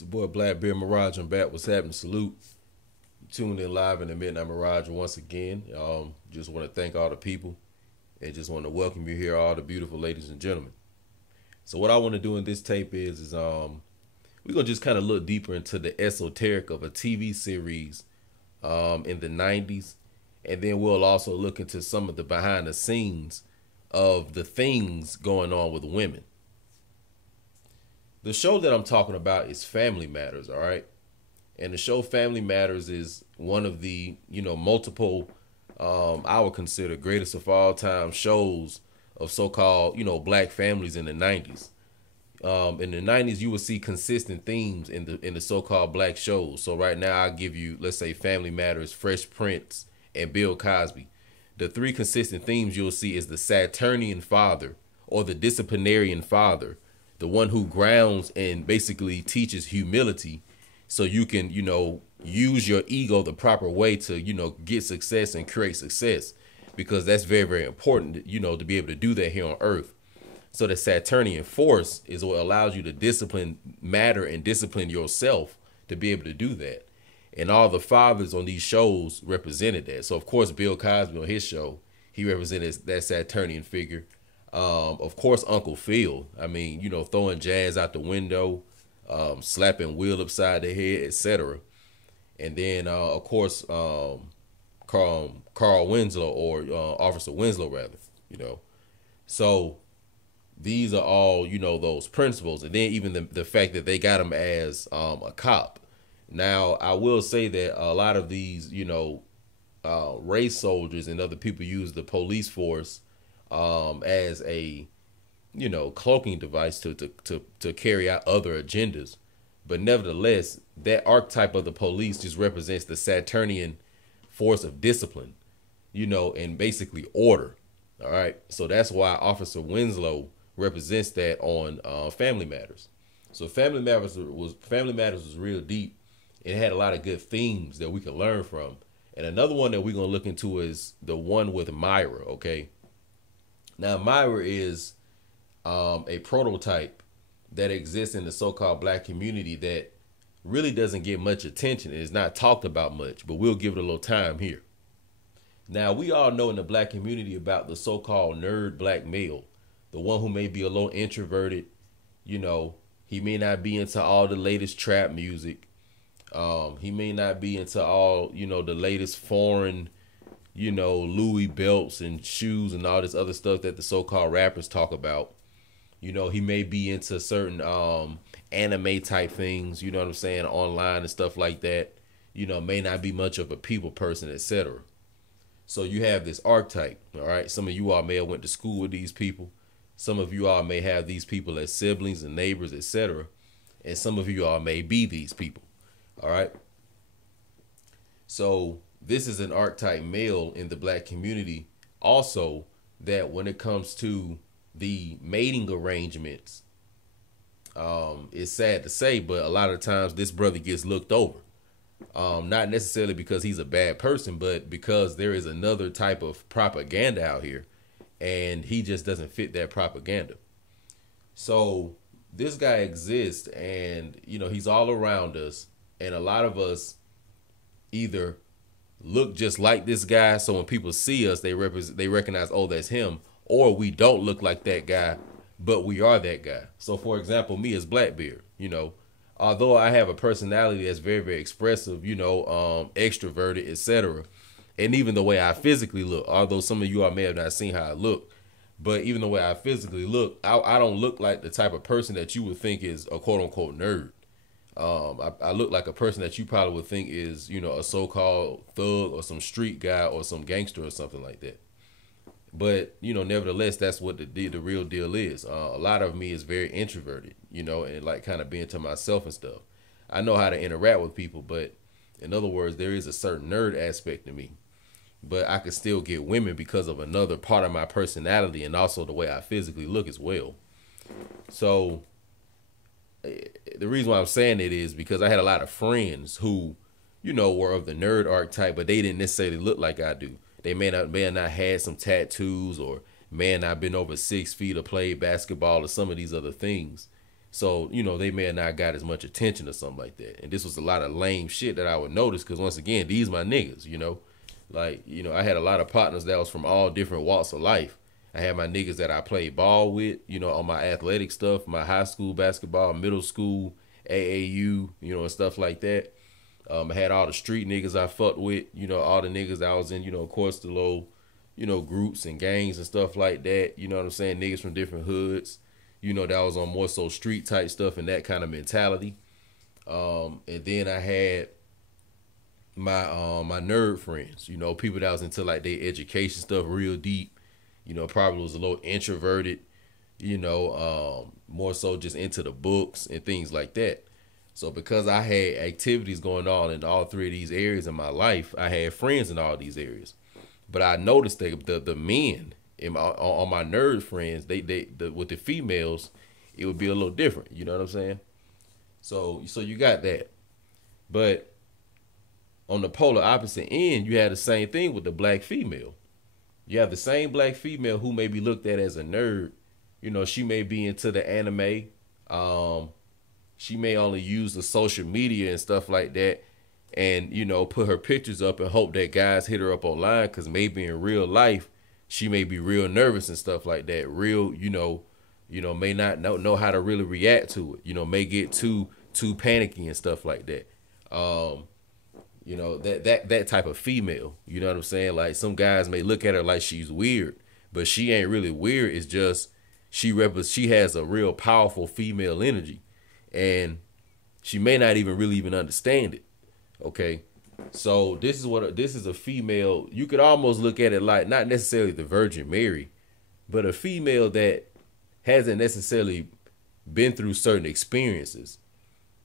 It's the boy Blackbeard Mirage. I'm back. What's happening? Salute. Tuned in live in the Midnight Mirage once again. Just want to thank all the people and just want to welcome you here, all the beautiful ladies and gentlemen. So what I want to do in this tape is we're gonna just kind of look deeper into the esoteric of a TV series in the 90s, and then we'll also look into some of the behind the scenes of the things going on with women. The show that I'm talking about is Family Matters, all right? And the show Family Matters is one of the, multiple, I would consider greatest of all time shows of so-called, black families in the 90s. In the 90s, you will see consistent themes in the so-called black shows. So right now, I'll give you, let's say, Family Matters, Fresh Prince, and Bill Cosby. The three consistent themes you'll see is the Saturnian father or the disciplinarian father, the one who grounds and basically teaches humility so you can, use your ego the proper way to, get success and create success, because that's very, very important, to be able to do that here on earth. So the Saturnian force is what allows you to discipline matter and discipline yourself to be able to do that. And all the fathers on these shows represented that. So, of course, Bill Cosby on his show, he represented that Saturnian figure. Of course, Uncle Phil. I mean, throwing jazz out the window, slapping Will upside the head, etc. And then, of course, Carl Winslow, or Officer Winslow, rather. So these are all, those principles. And then even the fact that they got him as a cop. Now, I will say that a lot of these, race soldiers and other people use the police force as a, cloaking device to carry out other agendas. But nevertheless, that archetype of the police just represents the Saturnian force of discipline, and basically order. All right. So that's why Officer Winslow represents that on Family Matters. So Family Matters was real deep. It had a lot of good themes that we could learn from. And another one that we're going to look into is the one with Myra, okay? Now, Myra is a prototype that exists in the so-called black community that really doesn't get much attention. It is not talked about much, but we'll give it a little time here. Now, we all know in the black community about the so-called nerd black male, the one who may be a little introverted. He may not be into all the latest trap music. He may not be into all, the latest foreign, Louis belts and shoes and all this other stuff that the so-called rappers talk about. He may be into certain anime type things, you know what I'm saying, online and stuff like that. May not be much of a people person, etc. So you have this archetype, all right? Some of you all may have went to school with these people. Some of you all may have these people as siblings and neighbors, etc. And some of you all may be these people. All right. So this is an archetype male in the black community. Also, that when it comes to the mating arrangements, it's sad to say, but a lot of times this brother gets looked over. Not necessarily because he's a bad person, but because there is another type of propaganda out here, and he just doesn't fit that propaganda. So this guy exists, and he's all around us. And a lot of us either look just like this guy, so when people see us, they recognize, oh, that's him, or we don't look like that guy, but we are that guy. So, for example, me as Blackbeard, although I have a personality that's very, very expressive, extroverted, etc., and even the way I physically look, although some of you all may have not seen how I look, but even the way I physically look, I don't look like the type of person that you would think is a quote-unquote nerd. I look like a person that you probably would think is, a so-called thug or some street guy or some gangster or something like that. But, nevertheless, that's what the real deal is. A lot of me is very introverted, and like kind of being to myself and stuff. I know how to interact with people, but in other words, there is a certain nerd aspect to me. But I could still get women because of another part of my personality and also the way I physically look as well. So the reason why I'm saying it is because I had a lot of friends who, were of the nerd archetype, but they didn't necessarily look like I do. They may not had some tattoos, or may not been over 6 feet or played basketball or some of these other things. So, you know, they may have not got as much attention or something like that. And this was a lot of lame shit that I would notice because, once again, these my niggas, you know. Like, you know, I had a lot of partners that was from all different walks of life. I had my niggas that I played ball with, you know, on my athletic stuff, my high school basketball, middle school, AAU, you know, and stuff like that. I had all the street niggas I fucked with, you know, all the niggas I was in, you know, of course, the little, you know, groups and gangs and stuff like that. You know what I'm saying? Niggas from different hoods, you know, that was on more so street type stuff and that kind of mentality. And then I had my nerd friends, you know, people that was into like their education stuff real deep, you know, probably was a little introverted, you know, more so just into the books and things like that. So because I had activities going on in all three of these areas in my life, I had friends in all these areas. But I noticed that the men on my nerd friends, with the females, it would be a little different. You know what I'm saying? So you got that. But on the polar opposite end, you had the same thing with the black female. You have the same black female who may be looked at as a nerd. You know, she may be into the anime. She may only use the social media and stuff like that, and, you know, put her pictures up and hope that guys hit her up online, because maybe in real life she may be real nervous and stuff like that. Real, you know, may not know how to really react to it. You know, may get too panicky and stuff like that. You know, that type of female. You know what I'm saying? Like, some guys may look at her like she's weird, but she ain't really weird. It's just she has a real powerful female energy, and she may not even really even understand it. Okay, so this is a female. You could almost look at it like not necessarily the Virgin Mary, but a female that hasn't necessarily been through certain experiences.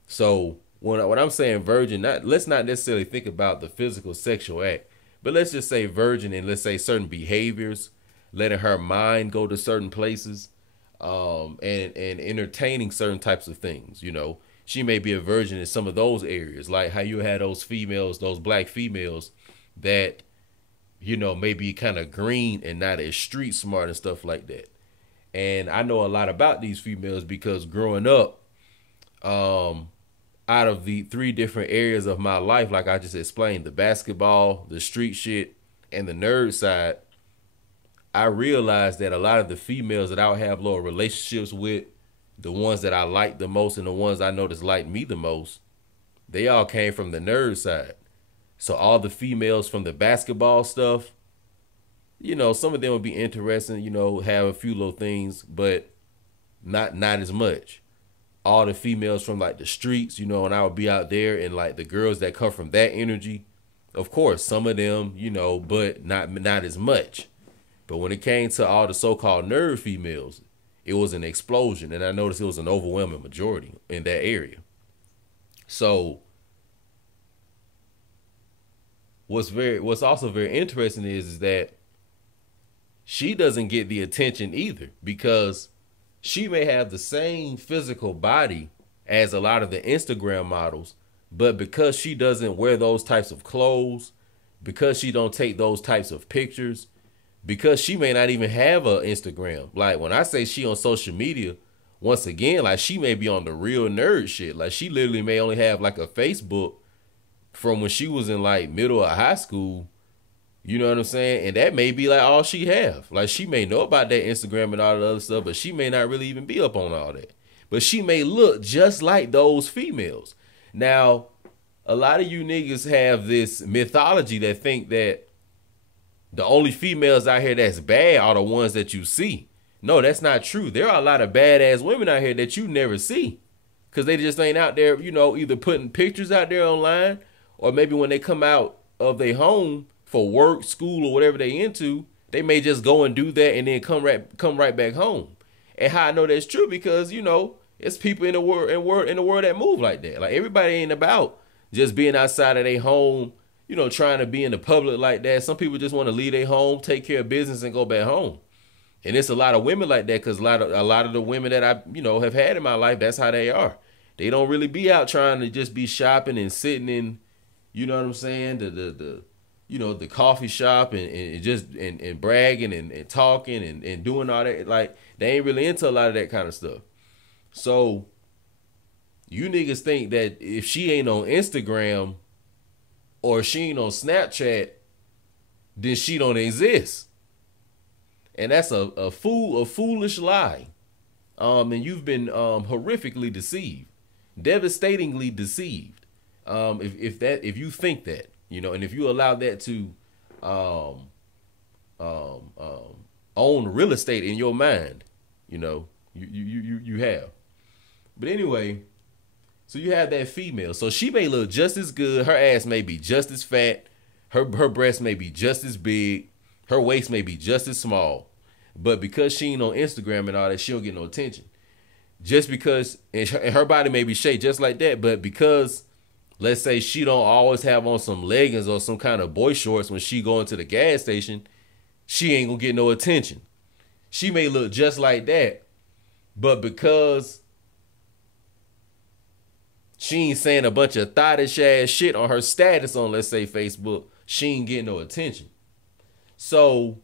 So when I'm saying virgin, let's not necessarily think about the physical sexual act, but let's just say virgin, and let's say certain behaviors, letting her mind go to certain places, and entertaining certain types of things. You know, she may be a virgin in some of those areas, like how you had those females, those black females that, you know, maybe kind of green and not as street smart and stuff like that. And I know a lot about these females because growing up, out of the three different areas of my life, like I just explained, the basketball, the street shit, and the nerd side, I realized that a lot of the females that I would have little relationships with, the ones that I liked the most and the ones I noticed liked me the most, they all came from the nerd side. So all the females from the basketball stuff, you know, some of them would be interesting, you know, have a few little things, but not as much. All the females from like the streets, you know, and I would be out there, and like the girls that come from that energy, of course, some of them, you know, but not as much. But when it came to all the so-called nerd females, it was an explosion, and I noticed it was an overwhelming majority in that area. So what's also very interesting is that she doesn't get the attention either, because she may have the same physical body as a lot of the Instagram models, but because she doesn't wear those types of clothes, because she don't take those types of pictures, because she may not even have a Instagram. Like, when I say she on social media, once again, like, she may be on the real nerd shit. Like, she literally may only have like a Facebook from when she was in like middle or high school. You know what I'm saying? And that may be like all she have. Like, she may know about that Instagram and all the other stuff, but she may not really even be up on all that. But she may look just like those females. Now, a lot of you niggas have this mythology that think that the only females out here that's bad are the ones that you see. No, that's not true. There are a lot of badass women out here that you never see, because they just ain't out there, you know, either putting pictures out there online, or maybe when they come out of their home for work, school, or whatever they into, they may just go and do that and then come right back home. And how I know that's true, because, you know, it's people in the world that move like that. Like, everybody ain't about just being outside of their home, you know, trying to be in the public like that. Some people just want to leave their home, take care of business, and go back home. And it's a lot of women like that, because a lot of the women that I, you know, have had in my life, that's how they are. They don't really be out trying to just be shopping and sitting in, you know what I'm saying, the coffee shop and just bragging and talking and doing all that. Like, they ain't really into a lot of that kind of stuff. So You niggas think that if she ain't on Instagram or she ain't on Snapchat, then she don't exist. And that's a foolish lie. And you've been horrifically deceived, devastatingly deceived. If you think that, and if you allow that to own real estate in your mind, you have. But anyway, so you have that female. So she may look just as good. Her ass may be just as fat. Her breast may be just as big. Her waist may be just as small. But because she ain't on Instagram and all that, she don't get no attention. Just because, and her body may be shaped just like that, but because, let's say she don't always have on some leggings or some kind of boy shorts when she going to the gas station, she ain't gonna get no attention. She may look just like that, but because she ain't saying a bunch of thottish ass shit on her status on, let's say, Facebook, she ain't getting no attention. So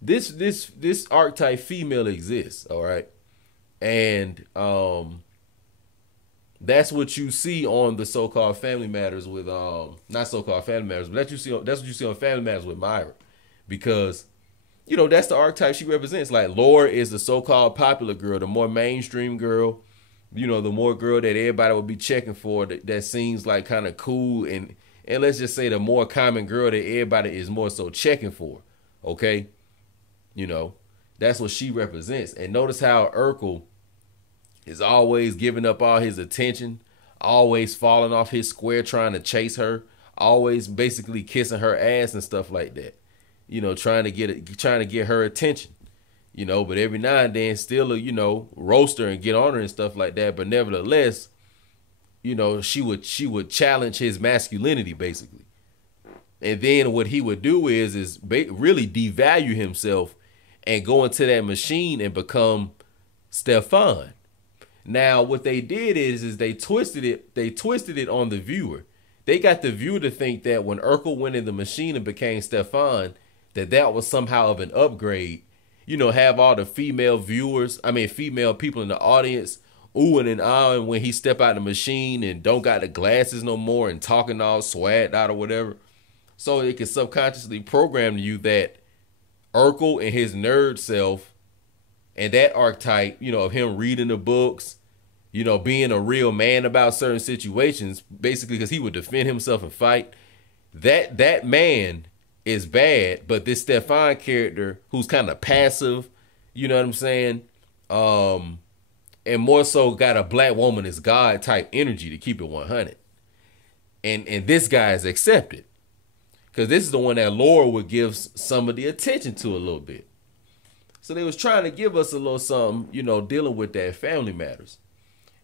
this archetype female exists, all right? And that's what you see on the so-called Family Matters with not so-called Family Matters, but that's what you see on Family Matters with Myra. Because that's the archetype she represents. Like, Laura is the so-called popular girl, the more mainstream girl, the more girl that everybody would be checking for, that seems like kind of cool, and let's just say the more common girl that everybody is more so checking for. Okay? That's what she represents. And notice how Urkel is always giving up all his attention, always falling off his square trying to chase her, always basically kissing her ass and stuff like that. Trying to get her attention. But every now and then still, roast her and get on her and stuff like that. But nevertheless, she would challenge his masculinity basically. And then what he would do is really devalue himself and go into that machine and become Stefan. Now, what they did is they twisted it on the viewer. They got the viewer to think that when Urkel went in the machine and became Stefan, that was somehow of an upgrade. Have all the female people in the audience oohing and ahhing when he step out the machine and don't got the glasses no more and talking all swagged out or whatever. So it can subconsciously program you that Urkel and his nerd self and that archetype, of him reading the books, being a real man about certain situations, basically because he would defend himself and fight, that man is bad, but this Stefan character who's kind of passive, you know what I'm saying? And more so got a black woman as God type energy, to keep it 100. And this guy is accepted. Because this is the one that Laura would give some of the attention to a little bit. So they was trying to give us a little something, dealing with that Family Matters.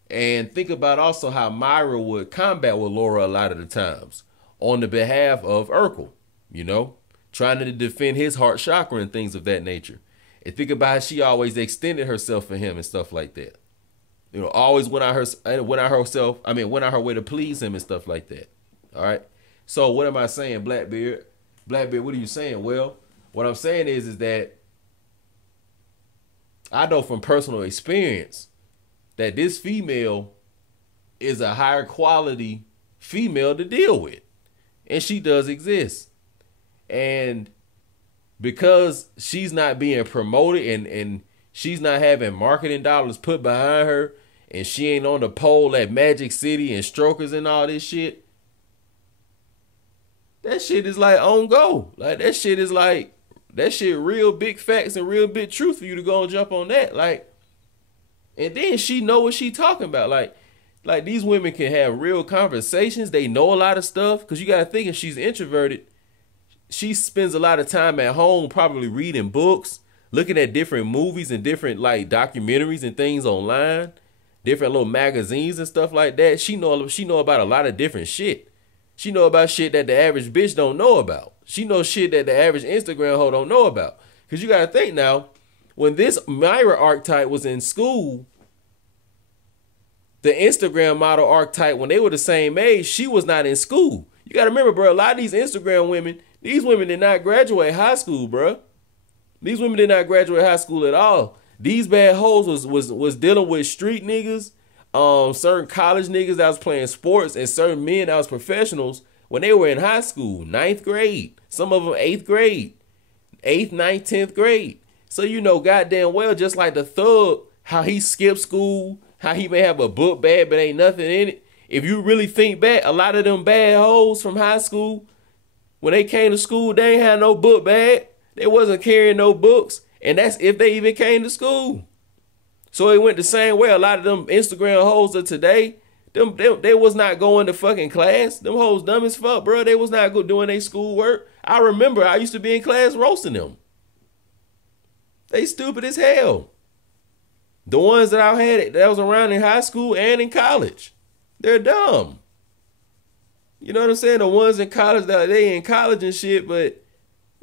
And think about also how Myra would combat with Laura a lot of the times on the behalf of Urkel, trying to defend his heart chakra and things of that nature. And think about how she always extended herself for him and stuff like that. Always went out her way to please him and stuff like that. All right. So what am I saying, Blackbeard? Blackbeard, what are you saying? Well, what I'm saying is that I know from personal experience that this female is a higher quality female to deal with. And she does exist. And because she's not being promoted and she's not having marketing dollars put behind her, and she ain't on the pole at Magic City and Strokers and all this shit, that shit is like on go. Like that shit real big facts and real big truth for you to go and jump on that. Like, and then she know what she talking about. Like these women can have real conversations. They know a lot of stuff. Cause you gotta think, if she's introverted, she spends a lot of time at home probably reading books, looking at different movies and different like documentaries and things online, different little magazines and stuff like that. She know about a lot of different shit. She know about shit that the average bitch don't know about. She knows shit that the average Instagram hoe don't know about. Because you got to think now, when this Myra archetype was in school, the Instagram model archetype, when they were the same age, she was not in school. You got to remember, bro, a lot of these Instagram women, these women did not graduate high school, bro. These women did not graduate high school at all. These bad hoes was dealing with street niggas, certain college niggas that was playing sports and certain men that was professionals when they were in high school, ninth grade, some of them eighth grade, eighth, ninth, 10th grade. So you know goddamn well, just like the thug, how he skipped school, how he may have a book bag but ain't nothing in it. If you really think back, a lot of them bad hoes from high school, when they came to school, they ain't had no book bag. They wasn't carrying no books. And that's if they even came to school. So it went the same way. A lot of them Instagram hoes of today, they was not going to fucking class. Them hoes dumb as fuck, bro. They was not doing their schoolwork. I remember I used to be in class roasting them. They stupid as hell. The ones that I had that was around in high school and in college, they're dumb. You know what I'm saying? The ones in college, that they in college and shit, but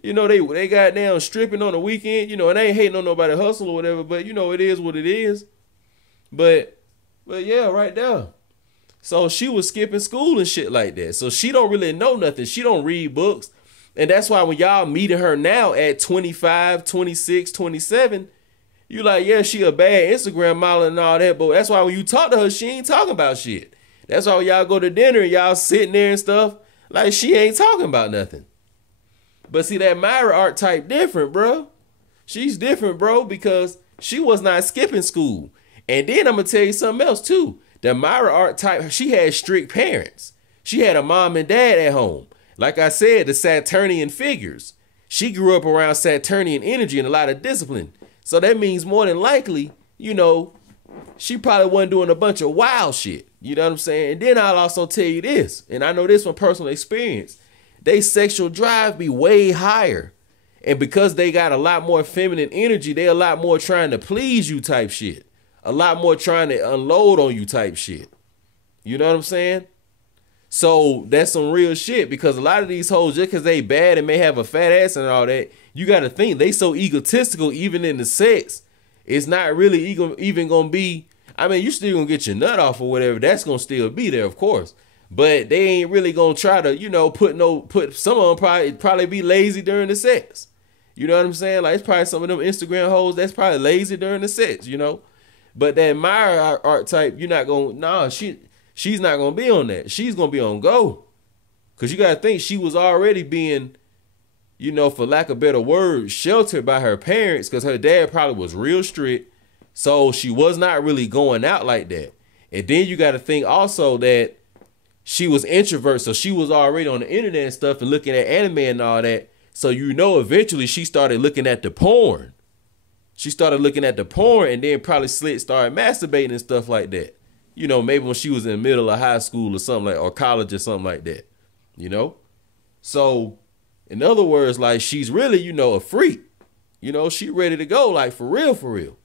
you know, they got down stripping on the weekend, you know, and they ain't hating on nobody hustle or whatever, but you know, it is what it is. But yeah, right there. So she was skipping school and shit like that. So she don't really know nothing. She don't read books. And that's why when y'all meeting her now at 25, 26, 27, you like, yeah, she a bad Instagram model and all that. But that's why when you talk to her, she ain't talking about shit. That's why when y'all go to dinner and y'all sitting there and stuff, like she ain't talking about nothing. But see, that Myra archetype different, bro. She's different, bro, because she was not skipping school. And then I'm going to tell you something else, too. The Myra archetype, she had strict parents. She had a mom and dad at home. Like I said, the Saturnian figures. She grew up around Saturnian energy and a lot of discipline. So that means more than likely, you know, she probably wasn't doing a bunch of wild shit. You know what I'm saying? And then I'll also tell you this, and I know this from personal experience. They sexual drive be way higher. And because they got a lot more feminine energy, they a lot more trying to please you type shit. A lot more trying to unload on you type shit. You know what I'm saying? So that's some real shit, because a lot of these hoes, just because they bad and may have a fat ass and all that, you got to think they so egotistical even in the sex. It's not really even going to be, I mean, you still going to get your nut off or whatever. That's going to still be there, of course. But they ain't really gonna try to, you know, put some of them probably be lazy during the sex. You know what I'm saying? Like, it's probably some of them Instagram hoes that's probably lazy during the sex, you know. But that Myra archetype, you're not gonna, she's not gonna be on that. She's gonna be on go. Cause you gotta think she was already being, you know, for lack of a better word, sheltered by her parents, because her dad probably was real strict. So she was not really going out like that. And then you gotta think also that she was introvert, so she was already on the internet and stuff and looking at anime and all that. So, you know, eventually she started looking at the porn. She started looking at the porn and then probably started masturbating and stuff like that. You know, maybe when she was in the middle of high school or something like, or college or something like that, you know? So, in other words, like, she's really, you know, a freak. You know, she ready to go, like, for real, for real.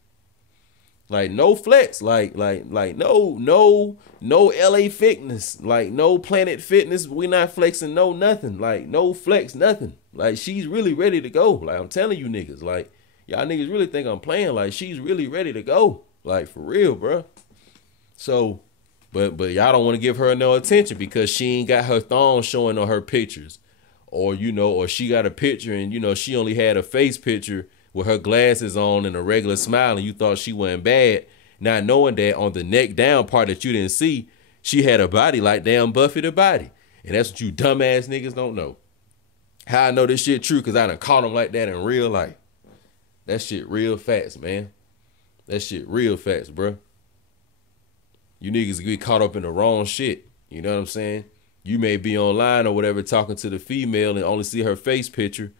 Like, no flex, like no LA Fitness, like no Planet Fitness. We not flexing, no nothing, like no flex, nothing. Like, she's really ready to go. Like, I'm telling you niggas, like, y'all niggas really think I'm playing. Like, she's really ready to go, like, for real, bro. So, but y'all don't want to give her no attention because she ain't got her thong showing on her pictures, or, you know, or she got a picture and, you know, she only had a face picture with her glasses on and a regular smile, and you thought she wasn't bad, not knowing that on the neck down part that you didn't see, she had a body like damn Buffy the Body. And that's what you dumbass niggas don't know. How I know this shit true, because I done caught them like that in real life. That shit real facts, man. That shit real facts, bro. You niggas get caught up in the wrong shit. You know what I'm saying? You may be online or whatever talking to the female and only see her face picture,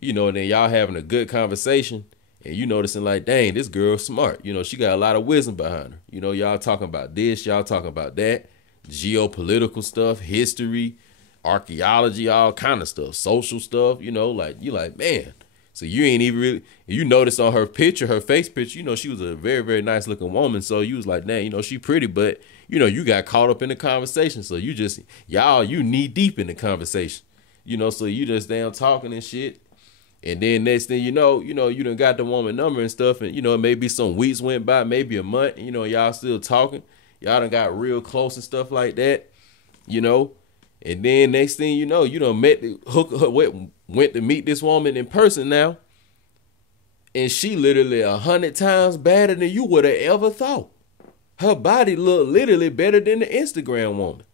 you know, and then y'all having a good conversation and you noticing like, dang, this girl's smart. You know, she got a lot of wisdom behind her. You know, y'all talking about this, y'all talking about that, geopolitical stuff, history, archaeology, all kind of stuff, social stuff, you know, like, you like, man. So you ain't even really, you notice on her picture, her face picture, you know, she was a very, very nice looking woman. So you was like, dang, you know, she pretty, but, you know, you got caught up in the conversation. So you just, you knee deep in the conversation, you know, so you just damn talking and shit. And then next thing you know, you done got the woman number and stuff. And, you know, maybe some weeks went by, maybe a month, you know, y'all still talking. Y'all done got real close and stuff like that, you know. And then next thing you know, you done went to meet this woman in person now. And she literally 100 times better than you would have ever thought. Her body look literally better than the Instagram woman.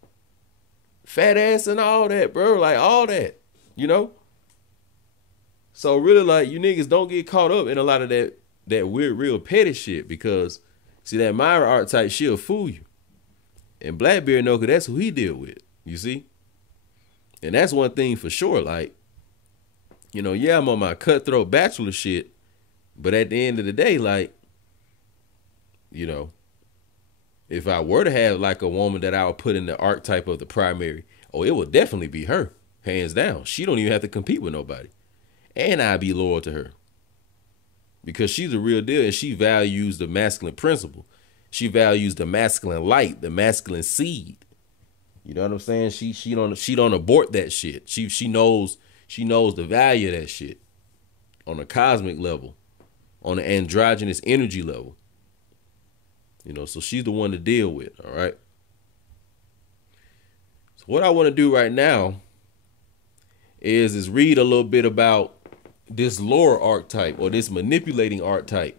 Fat ass and all that, bro. Like all that, you know? So really, like, you niggas don't get caught up in a lot of that weird, real petty shit, because see, that Myra archetype, she'll fool you. And Blackbeard know, because that's who he deal with, you see? And that's one thing for sure. Like, you know, yeah, I'm on my cutthroat bachelor shit, but at the end of the day, like, you know, if I were to have like a woman that I would put in the archetype of the primary, oh, it would definitely be her, hands down. She don't even have to compete with nobody. And I'd be loyal to her, because she's a real deal, and she values the masculine principle. She values the masculine light, the masculine seed. You know what I'm saying? She don't abort that shit. She knows the value of that shit on a cosmic level, on an androgynous energy level. You know, so she's the one to deal with, all right? So what I want to do right now is read a little bit about this lower archetype, or this manipulating archetype,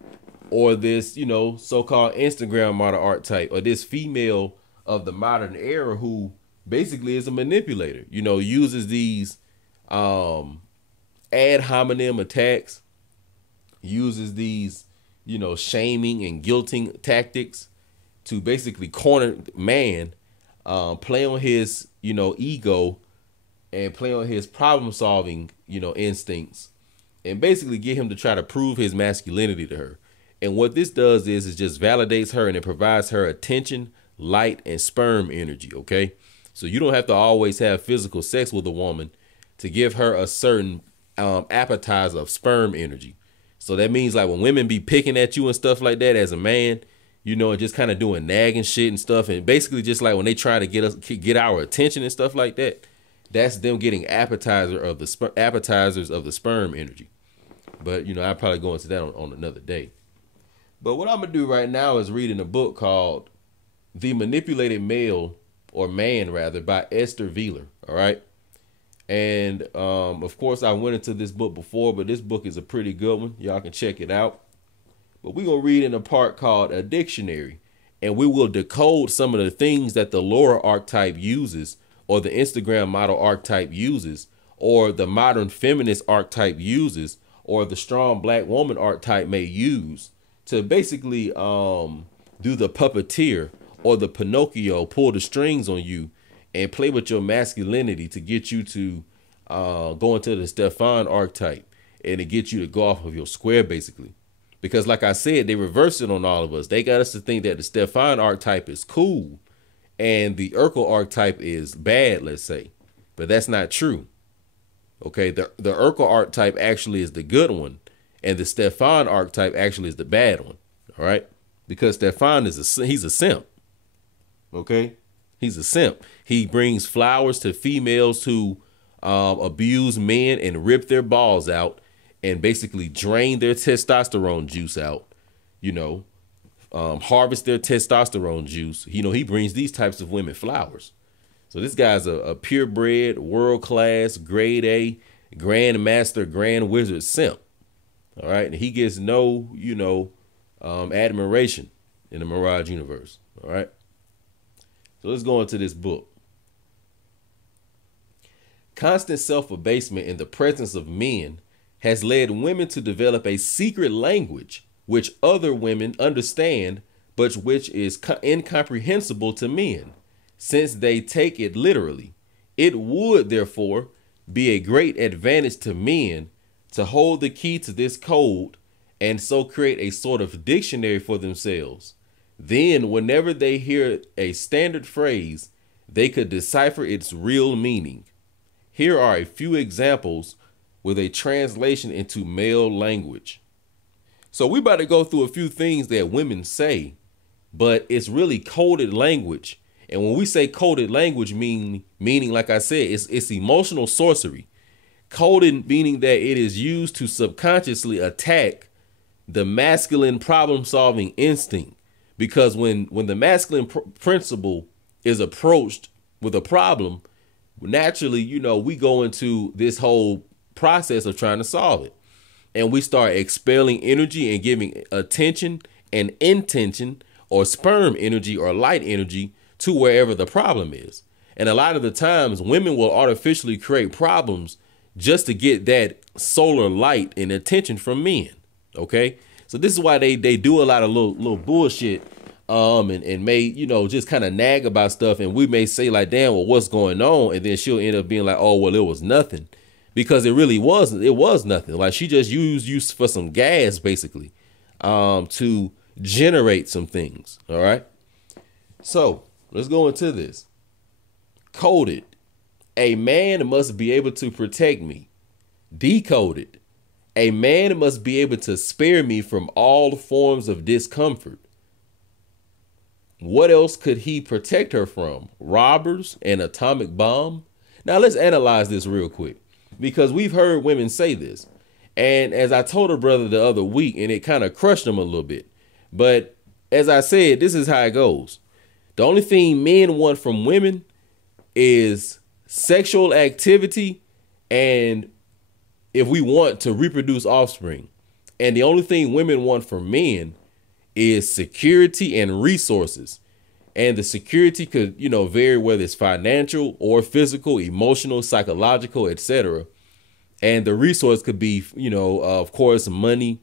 or this, you know, so-called Instagram model archetype, or this female of the modern era who basically is a manipulator, you know, uses these ad hominem attacks, uses these, you know, shaming and guilting tactics to basically corner man, play on his, you know, ego, and play on his problem solving, you know, instincts, and basically get him to try to prove his masculinity to her. And what this does is it just validates her, and it provides her attention, light, and sperm energy. Okay. So you don't have to always have physical sex with a woman to give her a certain appetizer of sperm energy. So that means, like, when women be picking at you and stuff like that as a man, you know, and just kind of doing nagging shit and stuff, and basically just like when they try to get our attention and stuff like that, that's them getting appetizers of the sperm energy. But, you know, I'll probably go into that on another day. But what I'm going to do right now is reading a book called The Manipulated Male, or Man rather, by Esther Wheeler. All right. And of course, I went into this book before, but this book is a pretty good one. Y'all can check it out. But we're going to read in a part called A Dictionary, and we will decode some of the things that the lower archetype uses, or the Instagram model archetype uses, or the modern feminist archetype uses, or the strong black woman archetype may use to basically do the puppeteer, or the Pinocchio, pull the strings on you and play with your masculinity to get you to go into the Stefan archetype, and to get you to go off of your square, basically. Because like I said, they reverse it on all of us. They got us to think that the Stefan archetype is cool and the Urkel archetype is bad, let's say. But that's not true. Okay, the Urkel archetype actually is the good one, and the Stefan archetype actually is the bad one. All right, because Stefan he's a simp. Okay, he's a simp. He brings flowers to females who abuse men and rip their balls out and basically drain their testosterone juice out. You know, harvest their testosterone juice. You know, he brings these types of women flowers. So this guy's a purebred, world-class, grade A, grandmaster, grand wizard simp. All right. And he gets no, you know, admiration in the Mirage universe. All right. So let's go into this book. Constant self-abasement in the presence of men has led women to develop a secret language which other women understand, but which is incomprehensible to men, since they take it literally. It would, therefore, be a great advantage to men to hold the key to this code, and so create a sort of dictionary for themselves. Then, whenever they hear a standard phrase, they could decipher its real meaning. Here are a few examples with a translation into male language. So we about to go through a few things that women say, but it's really coded language. And when we say coded language, meaning, like I said, it's emotional sorcery. Coded meaning that it is used to subconsciously attack the masculine problem-solving instinct. Because when the masculine principle is approached with a problem, naturally, you know, we go into this whole process of trying to solve it. And we start expelling energy and giving attention and intention or sperm energy or light energy to wherever the problem is. And a lot of the times women will artificially create problems just to get that solar light and attention from men. Okay. So this is why they do a lot of little bullshit and may, you know, just kind of nag about stuff. And we may say like, damn, well, what's going on? And then she'll end up being like, oh, well, it was nothing, because it really wasn't. It was nothing. Like she just used for some gas, basically, to generate some things. All right. So let's go into this. Coded. A man must be able to protect me. Decoded. A man must be able to spare me from all forms of discomfort. What else could he protect her from? Robbers, an atomic bomb? Now let's analyze this real quick, because we've heard women say this. And as I told her brother the other week, and it kind of crushed him a little bit. But as I said, this is how it goes. The only thing men want from women is sexual activity, and if we want to reproduce offspring. And the only thing women want from men is security and resources. And the security could, you know, vary, whether it's financial or physical, emotional, psychological, etc. And the resource could be, you know, of course, money,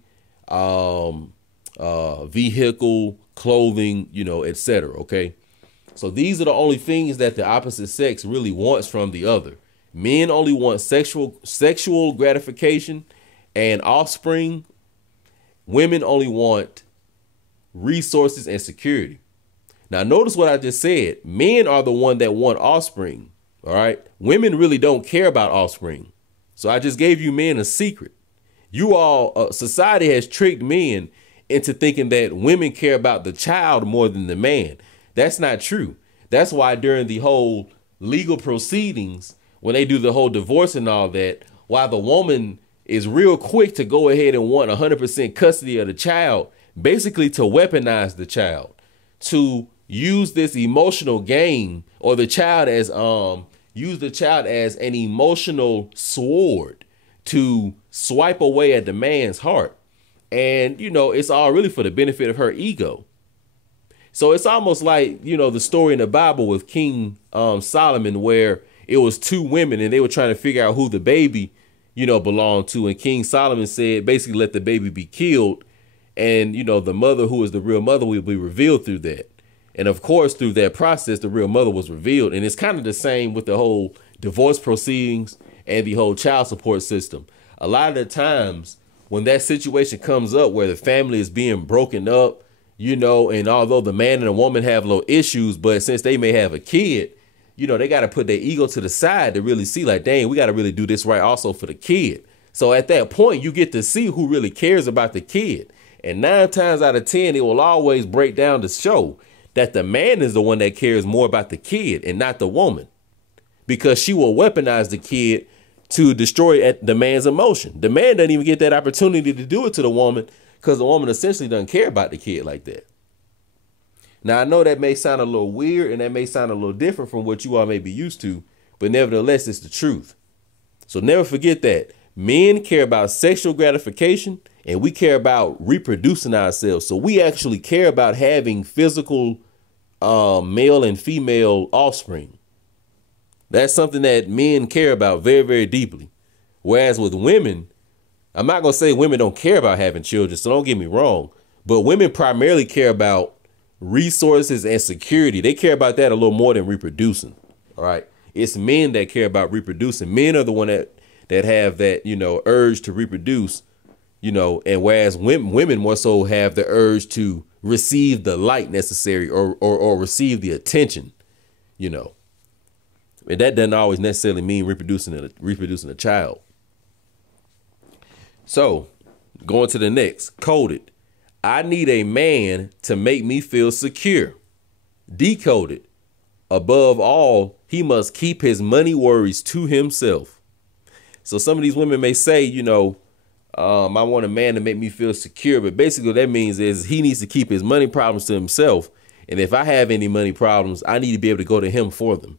vehicle, clothing, you know, etc. Okay. So these are the only things that the opposite sex really wants from the other. Men only want sexual gratification and offspring. Women only want resources and security. Now, notice what I just said. Men are the one that want offspring. All right. Women really don't care about offspring. So I just gave you men a secret. You all, society has tricked men into thinking that women care about the child more than the man. That's not true. That's why during the whole legal proceedings, when they do the whole divorce and all that, while the woman is real quick to go ahead and want 100% custody of the child, basically to weaponize the child, to use this emotional game, or the child as use the child as an emotional sword to swipe away at the man's heart. And, you know, it's all really for the benefit of her ego. So it's almost like, you know, the story in the Bible with King Solomon, where it was two women and they were trying to figure out who the baby, you know, belonged to. And King Solomon said, basically, let the baby be killed. And, you know, the mother, who is the real mother, will be revealed through that. And of course, through that process, the real mother was revealed. And it's kind of the same with the whole divorce proceedings and the whole child support system. A lot of the times when that situation comes up where the family is being broken up, you know, and although the man and the woman have little issues, but since they may have a kid, you know, they got to put their ego to the side to really see like, dang, we got to really do this right also for the kid. So at that point, you get to see who really cares about the kid. And 9 times out of 10, it will always break down to show that the man is the one that cares more about the kid and not the woman, because she will weaponize the kid to destroy the man's emotion. The man doesn't even get that opportunity to do it to the woman, because the woman essentially doesn't care about the kid like that. Now, I know that may sound a little weird and that may sound a little different from what you all may be used to, but nevertheless, it's the truth. So never forget that men care about sexual gratification and we care about reproducing ourselves. So we actually care about having physical male and female offspring. That's something that men care about very, very deeply. Whereas with women, I'm not going to say women don't care about having children, so don't get me wrong, but women primarily care about resources and security. They care about that a little more than reproducing. All right. It's men that care about reproducing. Men are the one that have that, you know, urge to reproduce, you know, and whereas women more so have the urge to receive the light necessary or receive the attention, you know. And that doesn't always necessarily mean reproducing a child. So going to the next, coded. I need a man to make me feel secure. Decoded. Above all, he must keep his money worries to himself. So some of these women may say, you know, I want a man to make me feel secure. But basically what that means is he needs to keep his money problems to himself. And if I have any money problems, I need to be able to go to him for them.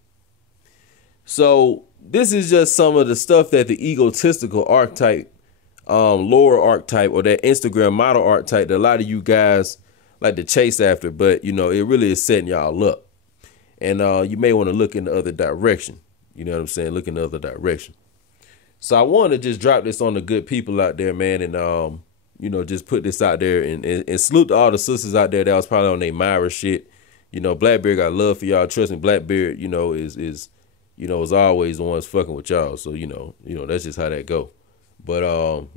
So this is just some of the stuff that the egotistical archetype, lower archetype, or that Instagram model archetype that a lot of you guys, like to chase after, but you know, it really is setting y'all up. And you may want to look in the other direction. You know what I'm saying? Look in the other direction. So I want to just drop this on the good people out there, man, and you know, just put this out there and salute to all the sisters out there that was probably on their Myra shit. You know, Blackbeard got love for y'all. Trust me, Blackbeard, you know, is you know, is always the ones fucking with y'all. So, you know, that's just how that go. But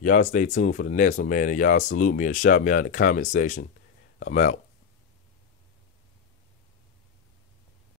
y'all stay tuned for the next one, man, and y'all salute me and shout me out in the comment section. I'm out.